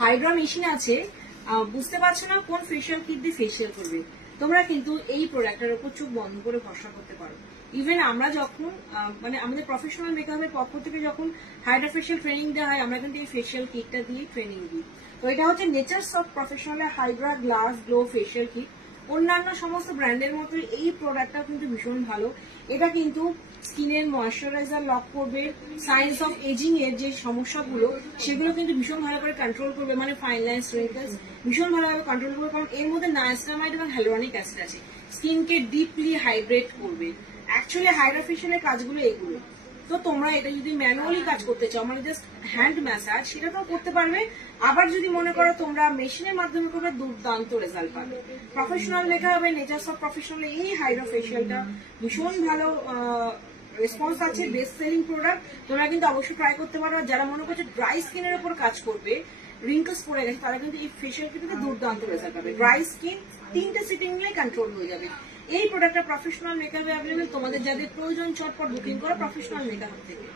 Hydra machine আছে, বুঝতে পারছো না কোন ফেশিয়াল কিট দিয়ে ফেশিয়াল করবে, তোমরা কিন্তু এই প্রোডাক্টের উপর চোখ বন্ধ করে ভরসা করতে পারো। ইভেন আমরা যখন মানে আমাদের প্রফেশনাল মেকআপের পক্ষ থেকে যখন হাইড্রা ফেশিয়াল ট্রেনিং দেওয়া হয়, আমরা কিন্তু এই ফেশিয়াল কিটটা দিয়ে ট্রেনিং দিই। তো এটা হচ্ছে nature soft professional Hydra glass glow facial kit. অন্যান্য সমস্ত ব্র্যান্ডের মতো এই প্রোডাক্টটা কিন্তু ভীষণ ভালো। এটা কিন্তু স্কিনের ময়শ্চারাইজার লক করবে, সাইন্স অফ এজিং এর যে সমস্যাগুলো সেগুলো কিন্তু ভীষণ ভালো করে কন্ট্রোল করবে, মানে ফাইন লাইন্স রিঙ্কেলস ভীষণ ভালোভাবে কন্ট্রোল করবে, কারণ এর মধ্যে নায়াসিনামাইড এবং হ্যালুরনিক অ্যাসিড আছে। স্কিনকে ডিপলি হাইড্রেট করবে। অ্যাকচুয়ালি হাইড্রা ফেশিয়ালের কাজগুলো এগুলো। তো তোমরা এটা যদি ম্যানুয়ালি কাজ করতে চাও, মানে জাস্ট হ্যান্ড ম্যাসাজ, সেটাও করতে পারবে। আবার যদি মনে করো তোমরা মেশিনের মাধ্যমে করবে, দুর্দান্ত রেজাল্ট পাবে। প্রফেশনাল লেখা হবে নেচার অফ প্রফেশনাল এই হাইড্রা ফেশিয়ালটা ভীষণ ভালো রেসপন্স আছে, বেস্ট সেলিং প্রোডাক্ট। তোমরা কিন্তু অবশ্যই ট্রাই করতে পারো। যারা মনে করছে ড্রাই স্কিনের উপর কাজ করবে, রিঙ্কলস পড়ে গেছে, তারা কিন্তু এই ফেশিয়াল কিটে দুর্দান্ত রেজাল্ট পাবে। ড্রাই স্কিন 3টে সিটিং নিয়ে কন্ট্রোল হয়ে যাবে। এই প্রোডাক্টটা প্রফেশনাল মেকআপে অ্যাভেলেবেল। তোমাদের যাদের প্রয়োজন চটপট বুকিং করো প্রফেশনাল মেকআপ থেকে।